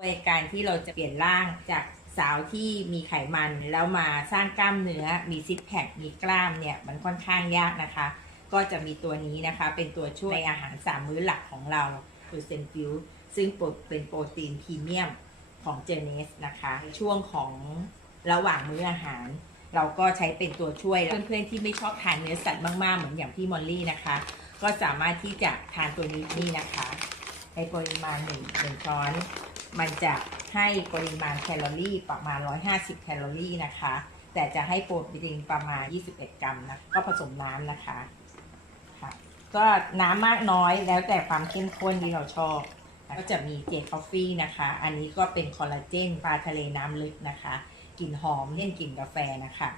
โดยการที่เราจะเปลี่ยนร่างจากสาวที่มีไขมันแล้วมาสร้างกล้ามเนื้อ มีซิกแพค มีกล้ามเนี่ยมันค่อนข้างยากนะคะ ก็จะมีตัวนี้นะคะ เป็นตัวช่วยอาหารสามมื้อหลักของเราคือเซนฟิวซึ่งเป็นโปรตีนพรีเมียมของเจเนสนะคะช่วงของระหว่างมื้ออาหาร เราก็ใช้เป็นตัวช่วยเพื่อนๆที่ไม่ชอบทานเนื้อสัตว์มากๆ เหมือนอย่างพี่มอลลี่นะคะ ก็สามารถที่จะทานตัวนี้นี่นะคะ ในปริมาณหนึ่งหนึ่งช้อน มันจะให้ปริมาณแคลอรี่ประมาณ 150 แคลอรี่นะคะ แต่จะให้โปรตีนประมาณ 21 กรัมนะ ก็ผสมน้ำนะคะค่ะก็น้ำมากน้อยแล้วแต่ความเข้มข้นที่เราชอบก็จะมีเจคอฟฟี่นะคะ อันนี้ก็เป็นคอลลาเจนปลาทะเลน้ำลึกนะคะกลิ่นหอมเล่นกลิ่นกาแฟนะคะ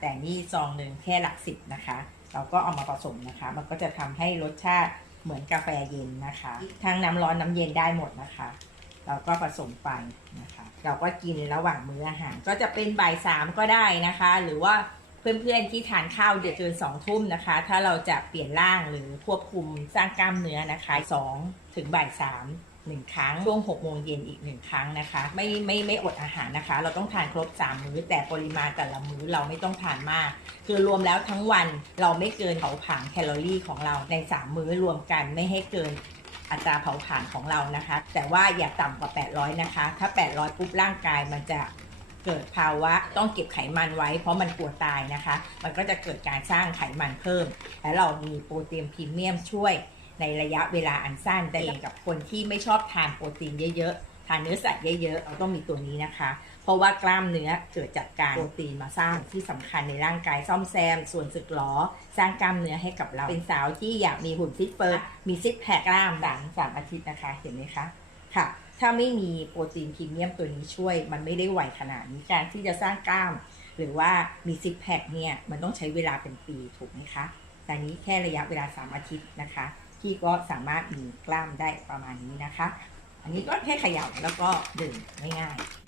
แต่นี่ซองหนึ่งแค่หลักสิบนะคะ เราก็เอามาผสมนะคะ มันก็จะทำให้รสชาติ เหมือนกาแฟเย็นนะคะ ทั้งน้ำร้อนน้ำเย็นได้หมดนะคะ เราก็ผสมไปนะคะ เราก็กินระหว่างมื้ออาหาร ก็จะเป็นบ่ายสามก็ได้นะคะ หรือว่าเพื่อนๆที่ทานข้าวเดือดเกินสองทุ่มนะคะ ถ้าเราจะเปลี่ยนร่างหรือควบคุมสร้างกล้ามเนื้อนะคะสองถึงบ่ายสาม หนึ่งครั้ง ช่วงหกโมงเย็นอีกหนึ่งครั้งนะคะ ไม่ไม่ไม่อดอาหารนะคะ เราต้องทานครบสามมื้อ แต่ปริมาณแต่ละมื้อเราไม่ต้องทานมาก คือรวมแล้วทั้งวันเราไม่เกินเผาผลาญแคลอรี่ของเราในสามมื้อรวมกันไม่ให้เกินอัตราเผาผลาญของเรานะคะ แต่ว่าอย่าต่ำกว่า 800 นะคะ ถ้า 800 ปุ๊บร่างกายมันจะเกิดภาวะต้องเก็บไขมันไว้ เพราะมันกลัวตายนะคะ มันก็จะเกิดการสร้างไขมันเพิ่ม และเรามีโปรตีนพรีเมียมช่วย ในระยะเวลาอันสั้น แต่กับคนที่ไม่ชอบทานโปรตีนเยอะๆ ทานเนื้อสัตว์เยอะๆ เราต้องมีตัวนี้นะคะ เพราะว่ากล้ามเนื้อเกิดจากการโปรตีนมาสร้างที่สำคัญในร่างกายซ่อมแซม ส่วนสึกหรอสร้างกล้ามเนื้อให้กับเรา เป็นสาวที่อยากมีหุ่นฟิตเฟิร์มมีซิกแพคกล้ามดังสามอาทิตย์นะคะ เห็นไหมคะ ค่ะ ถ้าไม่มีโปรตีนพรีเมียมตัวนี้ช่วย มันไม่ได้ไหวขนาดนี้ การที่จะสร้างกล้าม หรือว่ามีซิกแพคเนี่ย มันต้องใช้เวลาเป็นปีถูกไหมคะแต่นี้แค่ระยะเวลา 3 อาทิตย์นะคะ ที่ก็สามารถมีกล้ามได้ประมาณนี้นะคะ อันนี้ก็แค่เขย่าแล้วก็ดื่มง่ายๆ